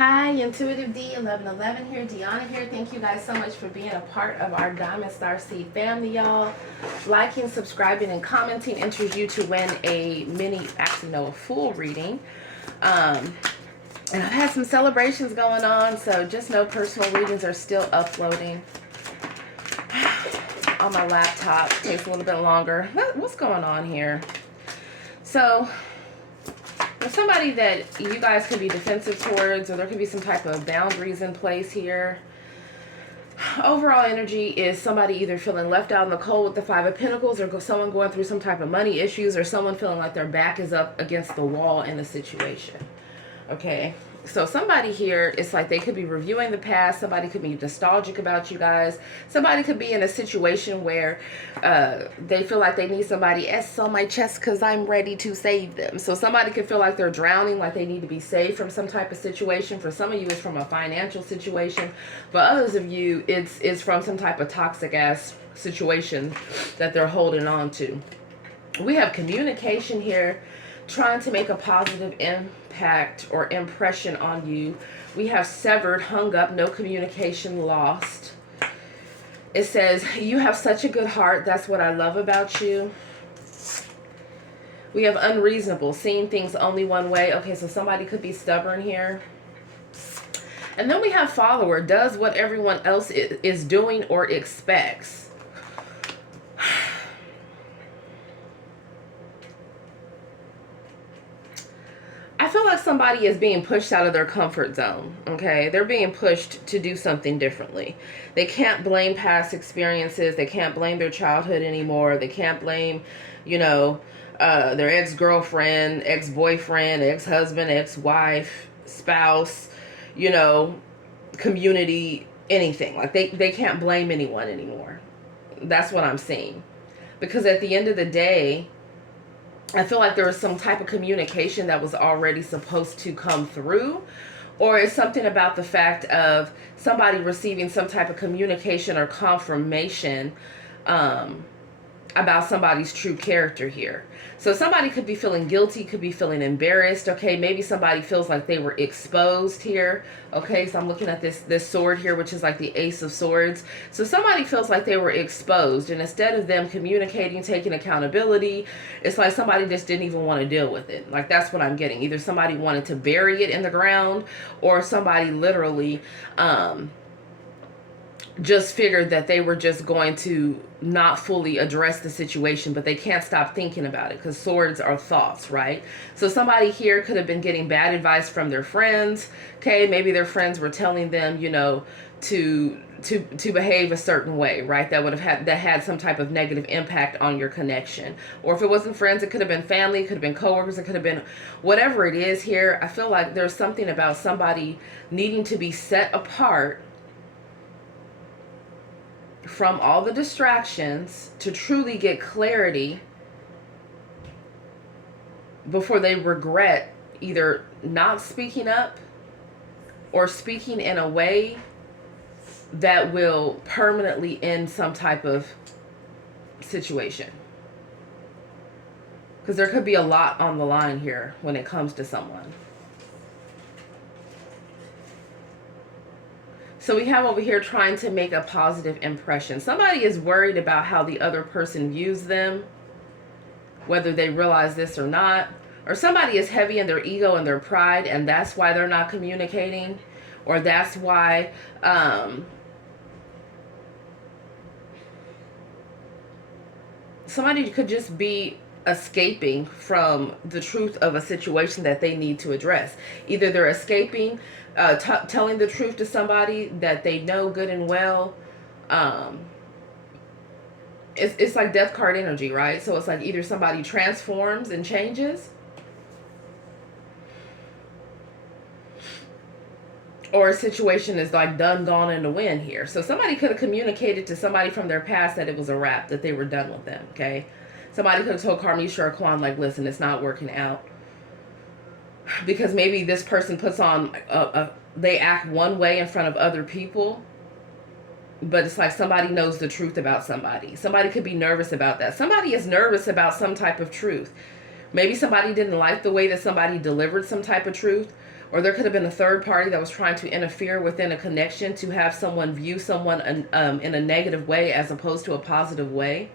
Hi, Intuitive D 1111 here, Deonna here. Thank you guys so much for being a part of our Diamond Star Seed family, y'all. Liking, subscribing, and commenting enters you to win a a full reading. And I've had some celebrations going on, so just know personal readings are still uploading on my laptop. It takes a little bit longer. What's going on here? So there's somebody that you guys could be defensive towards, or there could be some type of boundaries in place here. Overall energy is somebody either feeling left out in the cold with the Five of Pentacles, or someone going through some type of money issues, or someone feeling like their back is up against the wall in a situation. Okay, so somebody here, it's like they could be reviewing the past. Somebody could be nostalgic about you guys. Somebody could be in a situation where they feel like they need somebody S on my chest because I'm ready to save them. So somebody could feel like they're drowning, like they need to be saved from some type of situation. For some of you, it's from a financial situation. For others of you, it's from some type of toxic ass situation that they're holding on to. We have communication here, trying to make a positive impact or impression on you. We have severed, hung up, no communication, lost. It says, you have such a good heart. That's what I love about you. We have unreasonable, seeing things only one way. Okay, so somebody could be stubborn here. And then we have follower, does what everyone else is doing or expects. I feel like somebody is being pushed out of their comfort zone, okay? They're being pushed to do something differently. They can't blame past experiences. They can't blame their childhood anymore. They can't blame, you know, their ex-girlfriend, ex-boyfriend, ex-husband, ex-wife, spouse, you know, community, anything. Like they can't blame anyone anymore. That's what I'm seeing. Because at the end of the day, I feel like there was some type of communication that was already supposed to come through, or it's something about the fact of somebody receiving some type of communication or confirmation about somebody's true character here. So somebody could be feeling guilty, could be feeling embarrassed. Okay, maybe somebody feels like they were exposed here. Okay, so I'm looking at this sword here, which is like the Ace of Swords. So somebody feels like they were exposed, and instead of them communicating, taking accountability, it's like somebody just didn't even want to deal with it. Like, that's what I'm getting. Either somebody wanted to bury it in the ground, or somebody literally just figured that they were just going to not fully address the situation, but they can't stop thinking about it, because swords are thoughts, right? So somebody here could have been getting bad advice from their friends. Okay, maybe their friends were telling them, you know, to behave a certain way, right? That had some type of negative impact on your connection. Or if it wasn't friends, it could have been family, it could have been coworkers, it could have been whatever it is here. I feel like there's something about somebody needing to be set apart from all the distractions to truly get clarity before they regret either not speaking up or speaking in a way that will permanently end some type of situation. Because there could be a lot on the line here when it comes to someone. So we have over here trying to make a positive impression. Somebody is worried about how the other person views them, whether they realize this or not. Or somebody is heavy in their ego and their pride, and that's why they're not communicating. Or that's why somebody could just be escaping from the truth of a situation that they need to address. Either they're escaping telling the truth to somebody that they know good and well. It's like death card energy, right? So it's like either somebody transforms and changes, or a situation is like done, gone, in the wind here. So somebody could have communicated to somebody from their past that it was a wrap, that they were done with them, okay? Somebody could have told Karmic or Kwan, like, listen, it's not working out. Because maybe this person puts on, they act one way in front of other people, but it's like somebody knows the truth about somebody. Somebody could be nervous about that. Somebody is nervous about some type of truth. Maybe somebody didn't like the way that somebody delivered some type of truth, Or there could have been a third party that was trying to interfere within a connection to have someone view someone in a negative way as opposed to a positive way.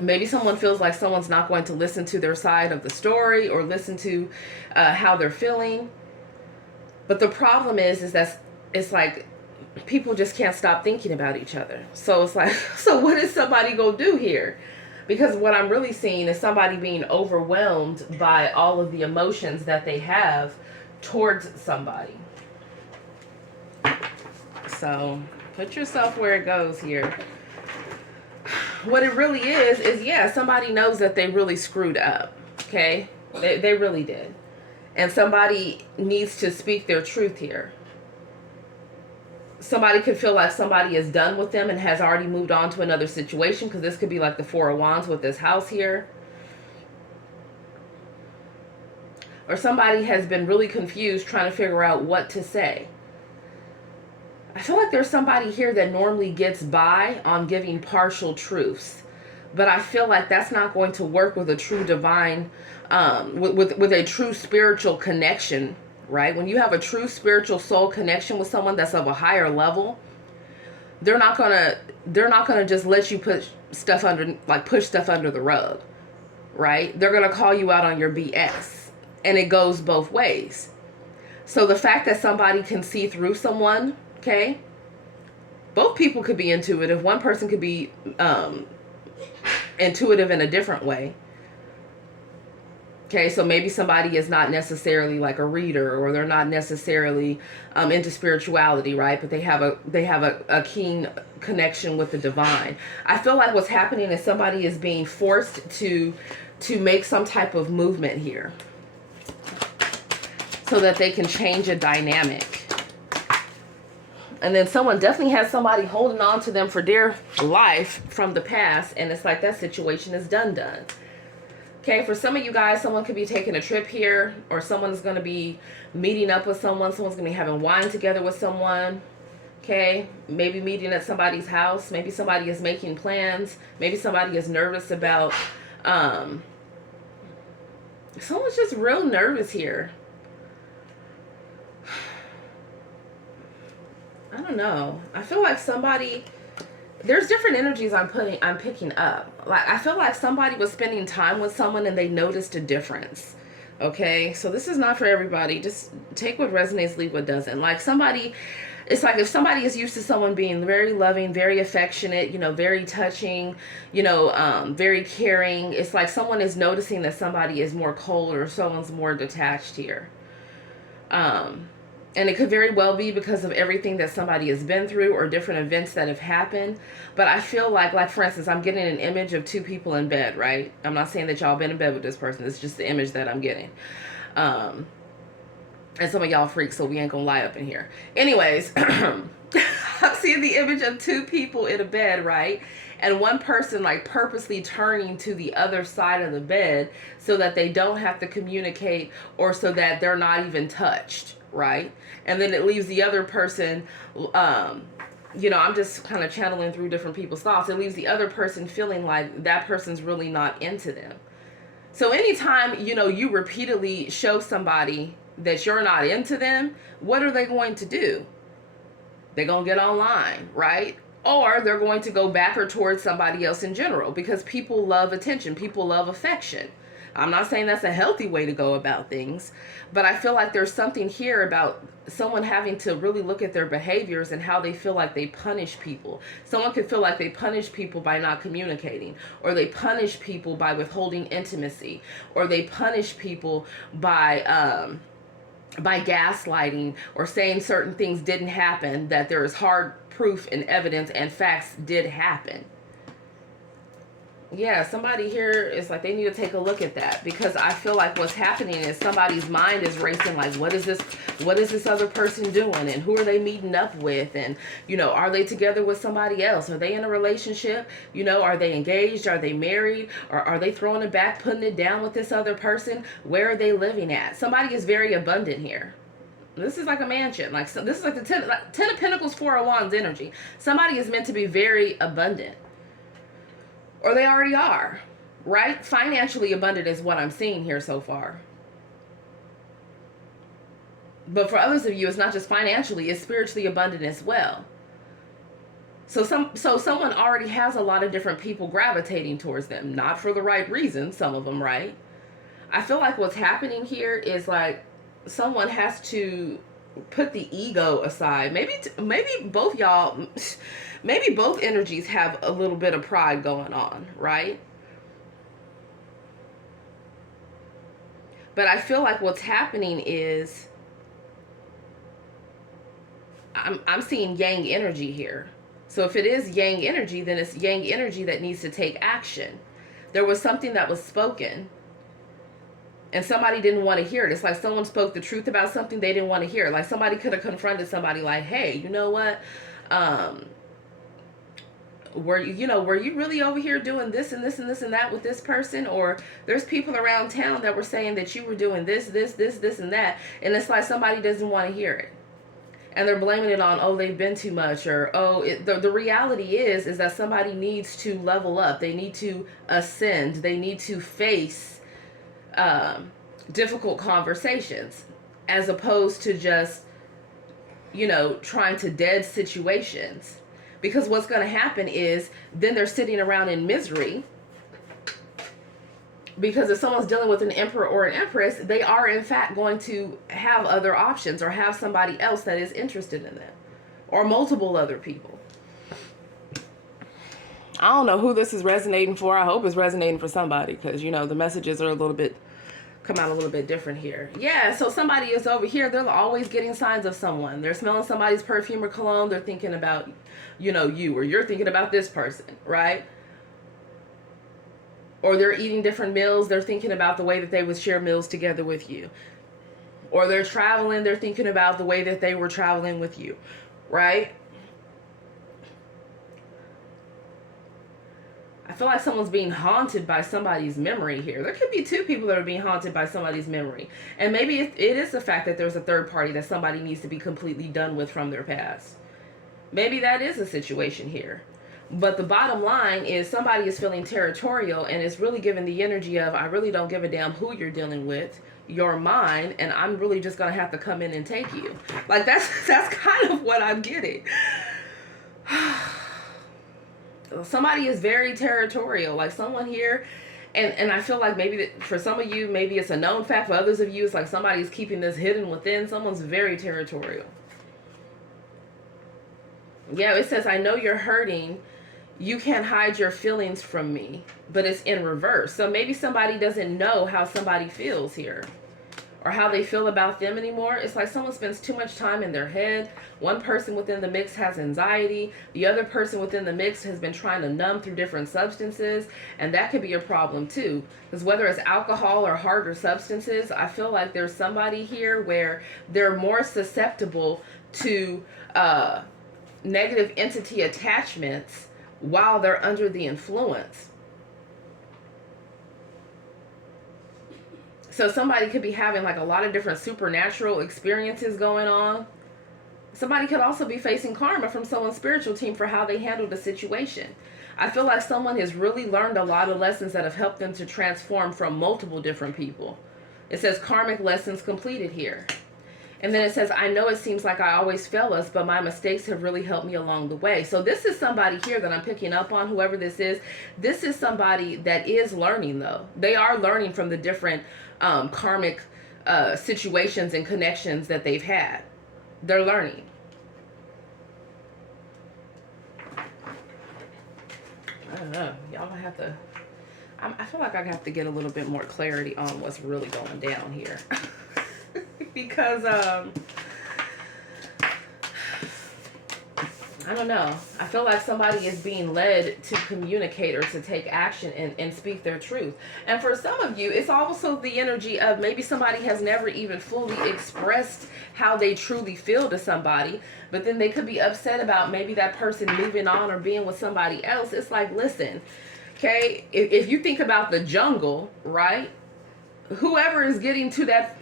Maybe someone feels like someone's not going to listen to their side of the story or listen to how they're feeling. But the problem is that it's like people just can't stop thinking about each other. So it's like, so what is somebody going to do here? Because what I'm really seeing is somebody being overwhelmed by all of the emotions that they have towards somebody. So put yourself where it goes here. What it really is yeah, somebody knows that they really screwed up. Okay? They really did. And somebody needs to speak their truth here. Somebody could feel like somebody is done with them and has already moved on to another situation, because this could be like the Four of Wands with this house here. Or somebody has been really confused trying to figure out what to say. I feel like there's somebody here that normally gets by on giving partial truths. But I feel like that's not going to work with a true divine, with a true spiritual connection, right? When you have a true spiritual soul connection with someone that's of a higher level, they're not gonna just let you push stuff under the rug, right? They're gonna call you out on your BS, and it goes both ways. So the fact that somebody can see through someone, okay, both people could be intuitive. One person could be intuitive in a different way. Okay, so maybe somebody is not necessarily like a reader, or they're not necessarily into spirituality, right? But they have a keen connection with the divine. I feel like what's happening is somebody is being forced to make some type of movement here, so that they can change a dynamic. And then someone definitely has somebody holding on to them for dear life from the past, and it's like that situation is done. Okay, for some of you guys, someone could be taking a trip here, or someone's going to be meeting up with someone. Someone's going to be having wine together with someone. Okay, maybe meeting at somebody's house. Maybe somebody is making plans. Maybe somebody is nervous about, someone's just real nervous here. I don't know. I feel like somebody, there's different energies I'm picking up. Like, I feel like somebody was spending time with someone and they noticed a difference. Okay, so this is not for everybody. Just take what resonates, leave what doesn't. Like, somebody, it's like if somebody is used to someone being very loving, very affectionate, you know, very touching, you know, very caring. It's like someone is noticing that somebody is more cold, or someone's more detached here. And it could very well be because of everything that somebody has been through, or different events that have happened. But I feel like for instance, I'm getting an image of two people in bed, right? I'm not saying that y'all been in bed with this person. It's just the image that I'm getting. And some of y'all freaks, so we ain't gonna lie up in here. Anyways, I'm seeing the image of two people in a bed, right? And one person like purposely turning to the other side of the bed so that they don't have to communicate, or so that they're not even touched, right? And then it leaves the other person, you know, I'm just kind of channeling through different people's thoughts. It leaves the other person feeling like that person's really not into them. So anytime, you know, you repeatedly show somebody that you're not into them, what are they going to do? They're going to get online, right? Or they're going to go back or towards somebody else in general, because people love attention. People love affection. I'm not saying that's a healthy way to go about things, but I feel like there's something here about someone having to really look at their behaviors and how they feel like they punish people. Someone could feel like they punish people by not communicating, or they punish people by withholding intimacy, or they punish people by gaslighting, or saying certain things didn't happen, that there is hard proof and evidence and facts did happen. Yeah, somebody here is like, they need to take a look at that, because I feel like what's happening is somebody's mind is racing like, what is this other person doing, and who are they meeting up with, and, you know, are they together with somebody else, are they in a relationship, you know, are they engaged, are they married, or are they throwing it back, putting it down with this other person, where are they living at? Somebody is very abundant here. This is like a mansion. Like, so this is like the ten of Pentacles, Four of Wands energy. Somebody is meant to be very abundant. Or they already are, right? Financially abundant is what I'm seeing here so far. But for others of you, it's not just financially, it's spiritually abundant as well. So someone already has a lot of different people gravitating towards them, not for the right reasons, some of them, right? I feel like what's happening here is like someone has to put the ego aside. Maybe both y'all, maybe both energies have a little bit of pride going on, right? But I feel like what's happening is I'm seeing yang energy here. So if it is yang energy, then it's yang energy that needs to take action. There was something that was spoken and somebody didn't want to hear it. It's like someone spoke the truth about something they didn't want to hear. Like somebody could have confronted somebody like, hey, you know what? Were you really over here doing this and this and this and that with this person? Or there's people around town that were saying that you were doing this and that. And it's like somebody doesn't want to hear it. And they're blaming it on, oh, they've been too much, or, oh, the reality is that somebody needs to level up. They need to ascend. They need to face difficult conversations as opposed to just, trying to dead situations. Because what's going to happen is then they're sitting around in misery. Because if someone's dealing with an emperor or an empress, they are in fact going to have other options or have somebody else that is interested in them, or multiple other people. I don't know who this is resonating for. I hope it's resonating for somebody, because the messages are come out a little bit different here. Yeah, so somebody is over here. They're always getting signs of someone. They're smelling somebody's perfume or cologne. They're thinking about, you, or you're thinking about this person, right? Or they're eating different meals. They're thinking about the way that they would share meals together with you. Or they're traveling. They're thinking about the way that they were traveling with you, right? I feel like someone's being haunted by somebody's memory here. There could be two people that are being haunted by somebody's memory. And maybe it is the fact that there's a third party that somebody needs to be completely done with from their past. Maybe that is a situation here. But the bottom line is somebody is feeling territorial and is really giving the energy of, I really don't give a damn who you're dealing with. You're mine, and I'm really just going to have to come in and take you. Like, that's kind of what I'm getting. Somebody is very territorial. Like, someone here, and I feel like maybe that for some of you, maybe it's a known fact. For others of you, it's like somebody's keeping this hidden within. Someone's very territorial. Yeah, it says, I know you're hurting. You can't hide your feelings from me, but it's in reverse. So maybe somebody doesn't know how somebody feels here or how they feel about them anymore. It's like someone spends too much time in their head. One person within the mix has anxiety. The other person within the mix has been trying to numb through different substances. And that could be a problem too. Because whether it's alcohol or harder substances, I feel like there's somebody here where they're more susceptible to negative entity attachments while they're under the influence. So somebody could be having like a lot of different supernatural experiences going on. Somebody could also be facing karma from someone's spiritual team for how they handled the situation. I feel like someone has really learned a lot of lessons that have helped them to transform from multiple different people. It says karmic lessons completed here. And then it says, I know it seems like I always fail us, but my mistakes have really helped me along the way. So this is somebody here that I'm picking up on, whoever this is. This is somebody that is learning, though. They are learning from the different karmic situations and connections that they've had. They're learning. I don't know. Y'all might have to... I feel like I have to get a little bit more clarity on what's really going down here. Because, I don't know. I feel like somebody is being led to communicate or to take action and speak their truth. And for some of you, it's also the energy of maybe somebody has never even fully expressed how they truly feel to somebody. But then they could be upset about maybe that person moving on or being with somebody else. It's like, listen, okay, if you think about the jungle, right? Whoever is getting to that,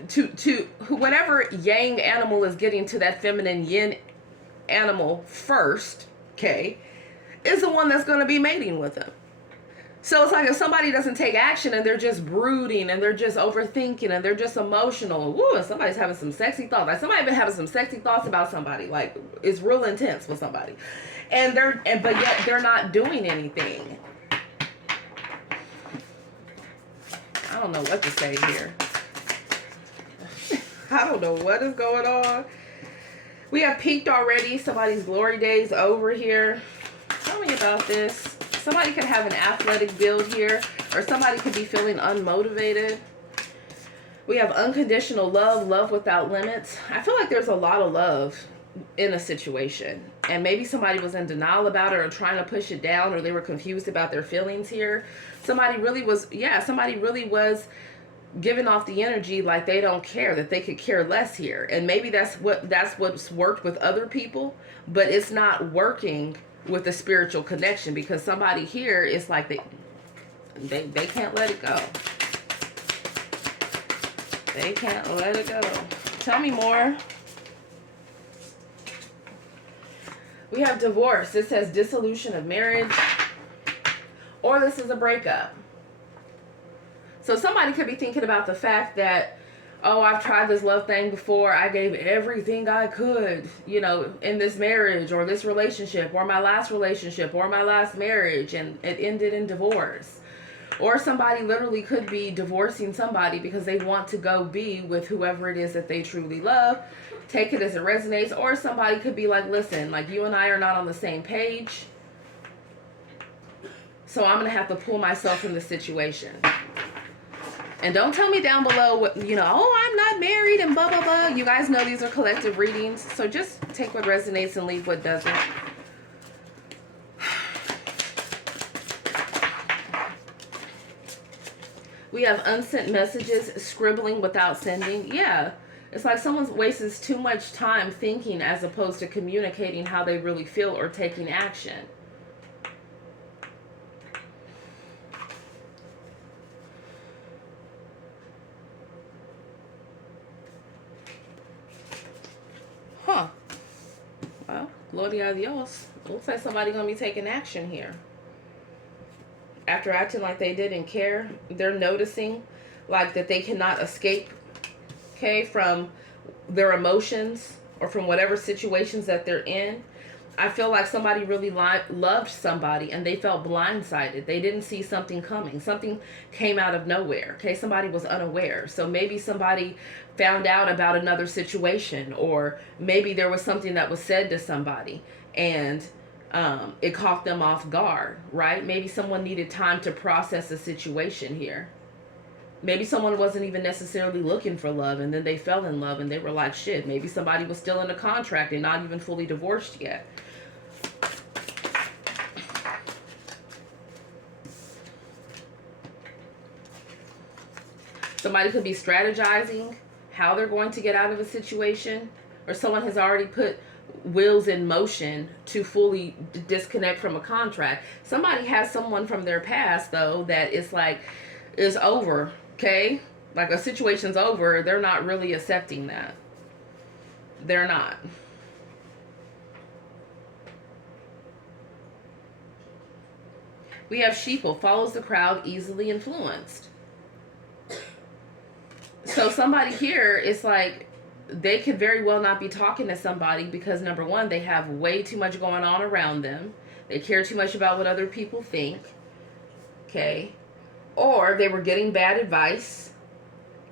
whatever yang animal is getting to that feminine yin animal first, okay, is the one that's going to be mating with them. So it's like if somebody doesn't take action and they're just brooding and they're just overthinking and they're just emotional, woo, and somebody's having some sexy thoughts. Like somebody been having some sexy thoughts about somebody. Like it's real intense with somebody. But yet they're not doing anything. I don't know what to say here. I don't know what is going on. We have peaked already. Somebody's glory days over here. Tell me about this. Somebody could have an athletic build here, or somebody could be feeling unmotivated. We have unconditional love, love without limits. I feel like there's a lot of love in a situation, and maybe somebody was in denial about it or trying to push it down, or they were confused about their feelings here. Somebody really was giving off the energy like they don't care, that they could care less here. And maybe that's what's worked with other people, but it's not working with a spiritual connection, because somebody here is like they can't let it go. They can't let it go. Tell me more. We have divorce. This says dissolution of marriage, or this is a breakup. So somebody could be thinking about the fact that, oh, I've tried this love thing before. I gave everything I could, you know, in this marriage or this relationship or my last relationship or my last marriage, and it ended in divorce. Or somebody literally could be divorcing somebody because they want to go be with whoever it is that they truly love. Take it as it resonates. Or somebody could be like, listen, like you and I are not on the same page, so I'm going to have to pull myself from the situation. And don't tell me down below what, you know, oh, I'm not married and blah, blah, blah. You guys know these are collective readings. So just take what resonates and leave what doesn't. We have unsent messages, scribbling without sending. Yeah, it's like someone wastes too much time thinking as opposed to communicating how they really feel or taking action. Huh. Well, gloria a Dios. Looks like somebody's going to be taking action here. After acting like they didn't care, they're noticing like that they cannot escape, okay, from their emotions or from whatever situations that they're in. I feel like somebody really loved somebody and they felt blindsided. They didn't see something coming. Something came out of nowhere. Okay, somebody was unaware. So maybe somebody found out about another situation, or maybe there was something that was said to somebody and it caught them off guard, right? Maybe someone needed time to process the situation here. Maybe someone wasn't even necessarily looking for love, and then they fell in love and they were like, shit, maybe somebody was still in a contract and not even fully divorced yet. Somebody could be strategizing how they're going to get out of a situation, or someone has already put wheels in motion to fully disconnect from a contract. Somebody has someone from their past, though, that is like, is over, okay? Like a situation's over, they're not really accepting that. They're not. We have sheeple, follows the crowd, easily influenced. So somebody here is like, they could very well not be talking to somebody because, number one, they have way too much going on around them. They care too much about what other people think. Okay. Or they were getting bad advice.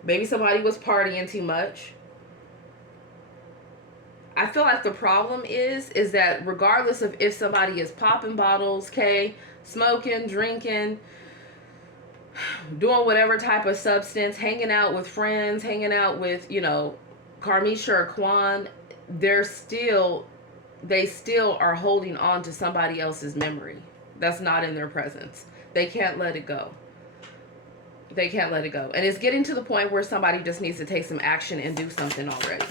Maybe somebody was partying too much. I feel like the problem is that regardless of if somebody is popping bottles, okay, smoking, drinking, doing whatever type of substance, hanging out with friends, hanging out with, you know, Karmic or Kwan, they still are holding on to somebody else's memory that's not in their presence. They can't let it go. They can't let it go. And it's getting to the point where somebody just needs to take some action and do something already.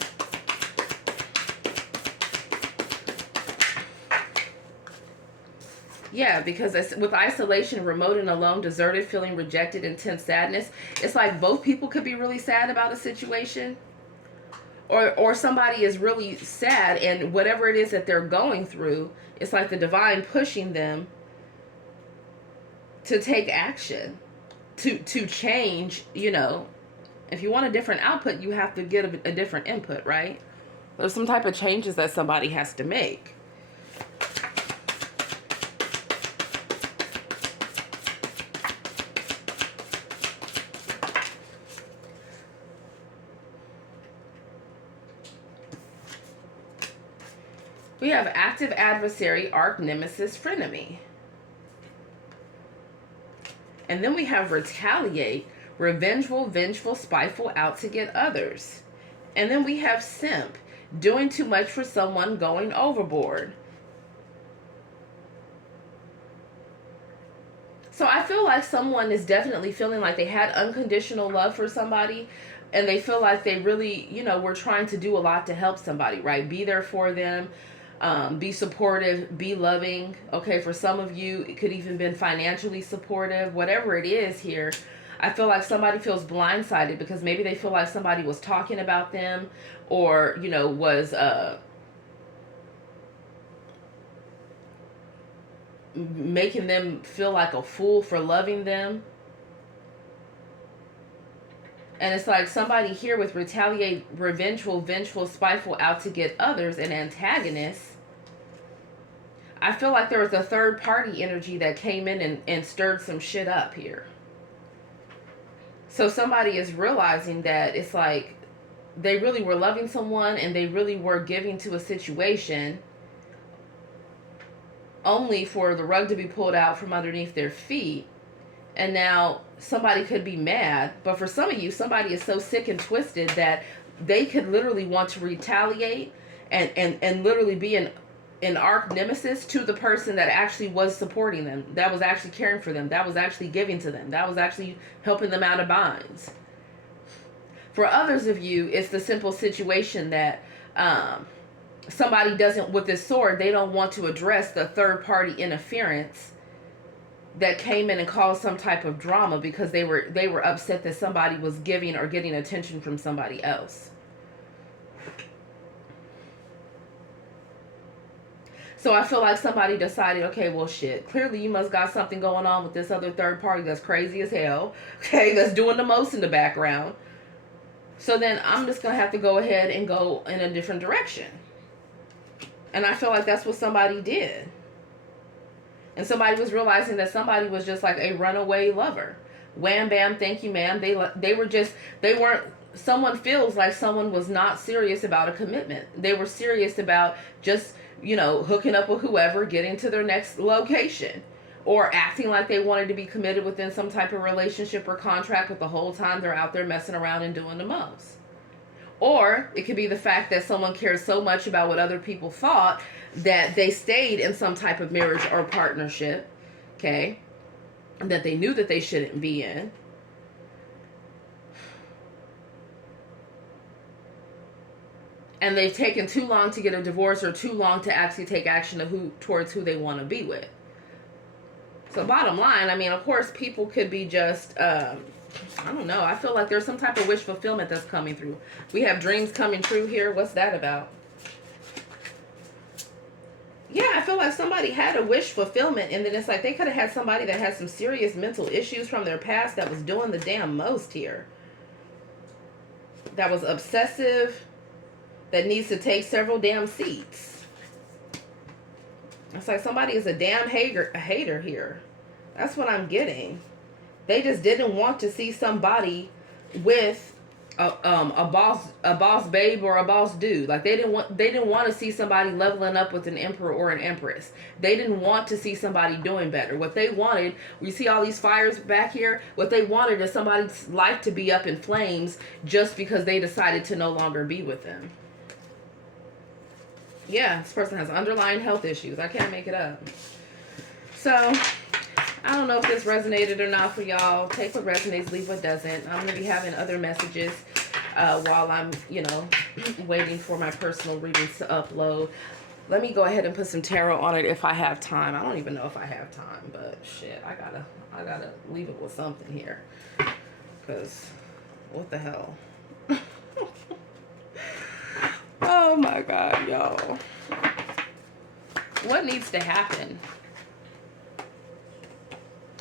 Yeah, because with isolation, remote and alone, deserted, feeling rejected, intense sadness, it's like both people could be really sad about a situation. Or somebody is really sad, and whatever it is that they're going through, it's like the divine pushing them to take action, to change, you know. If you want a different output, you have to get a different input, right? There's some type of changes that somebody has to make. We have active adversary, arch nemesis, frenemy. And then we have retaliate, revengeful, vengeful, spiteful, out to get others. And then we have simp, doing too much for someone, going overboard. So I feel like someone is definitely feeling like they had unconditional love for somebody, and they feel like they really, you know, were trying to do a lot to help somebody, right? Be there for them, be supportive, be loving. Okay, for some of you, it could even been financially supportive. Whatever it is here, I feel like somebody feels blindsided because maybe they feel like somebody was talking about them, or, you know, was making them feel like a fool for loving them. And it's like somebody here with retaliate, revengeful, vengeful, spiteful, out to get others, and antagonist. I feel like there was a third party energy that came in and stirred some shit up here. So somebody is realizing that it's like they really were loving someone and they really were giving to a situation, only for the rug to be pulled out from underneath their feet. And now somebody could be mad, but for some of you, somebody is so sick and twisted that they could literally want to retaliate and literally be an arch nemesis to the person that actually was supporting them, that was actually caring for them, that was actually giving to them, that was actually helping them out of binds. For others of you, it's the simple situation that somebody doesn't, with this sword, they don't want to address the third party interference that came in and caused some type of drama because they were upset that somebody was giving or getting attention from somebody else. So I feel like somebody decided, okay, well, shit, clearly you must got something going on with this other third party that's crazy as hell, okay, that's doing the most in the background. So then I'm just going to have to go ahead and go in a different direction. And I feel like that's what somebody did. And somebody was realizing that somebody was just like a runaway lover. Wham, bam, thank you, ma'am. Someone feels like someone was not serious about a commitment. They were serious about just, you know, hooking up with whoever, getting to their next location, or acting like they wanted to be committed within some type of relationship or contract, but the whole time they're out there messing around and doing the most. Or it could be the fact that someone cares so much about what other people thought that they stayed in some type of marriage or partnership, okay, that they knew that they shouldn't be in. And they've taken too long to get a divorce or too long to actually take action towards who they want to be with. So bottom line, I mean, of course, people could be just, I don't know. I feel like there's some type of wish fulfillment that's coming through. We have dreams coming true here. What's that about? Yeah, I feel like somebody had a wish fulfillment, and then it's like they could have had somebody that had some serious mental issues from their past that was doing the damn most here. That was obsessive, that needs to take several damn seats. It's like somebody is a damn hater here. That's what I'm getting. They just didn't want to see somebody with a boss babe or a boss dude. Like they didn't want to see somebody leveling up with an emperor or an empress. They didn't want to see somebody doing better. What they wanted, we see all these fires back here. What they wanted is somebody's life to be up in flames just because they decided to no longer be with them. Yeah, this person has underlying health issues. I can't make it up. So, I don't know if this resonated or not for y'all. Take what resonates, leave what doesn't. I'm going to be having other messages while I'm, you know, waiting for my personal readings to upload. Let me go ahead and put some tarot on it if I have time. I don't even know if I have time, but shit, I gotta leave it with something here. Because, what the hell? Oh my God, y'all. What needs to happen?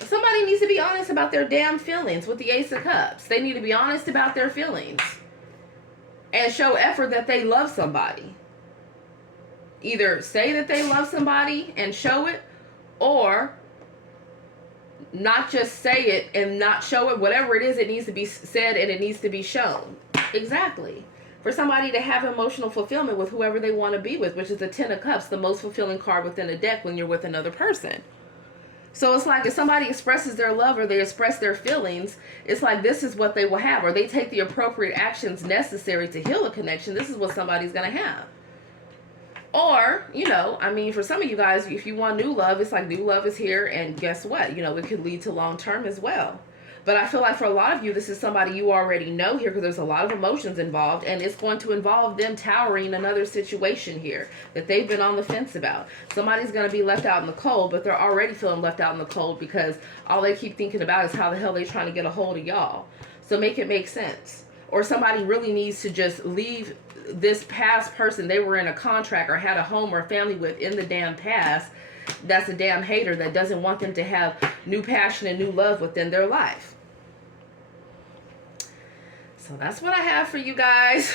Somebody needs to be honest about their damn feelings with the Ace of Cups. They need to be honest about their feelings and show effort that they love somebody. Either say that they love somebody and show it, or not just say it and not show it. Whatever it is, it needs to be said and it needs to be shown. Exactly. For somebody to have emotional fulfillment with whoever they want to be with, which is the Ten of Cups, the most fulfilling card within a deck when you're with another person. So it's like if somebody expresses their love or they express their feelings, it's like this is what they will have. Or they take the appropriate actions necessary to heal a connection. This is what somebody's going to have. Or, you know, I mean, for some of you guys, if you want new love, it's like new love is here. And guess what? You know, it could lead to long term as well. But I feel like for a lot of you, this is somebody you already know here because there's a lot of emotions involved. And it's going to involve them towering another situation here that they've been on the fence about. Somebody's going to be left out in the cold, but they're already feeling left out in the cold because all they keep thinking about is how the hell they're trying to get a hold of y'all. So make it make sense. Or somebody really needs to just leave this past person they were in a contract or had a home or a family with in the damn past. That's a damn hater that doesn't want them to have new passion and new love within their life. So that's what I have for you guys.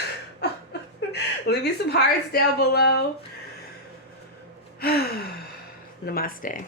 Leave me some hearts down below. Namaste.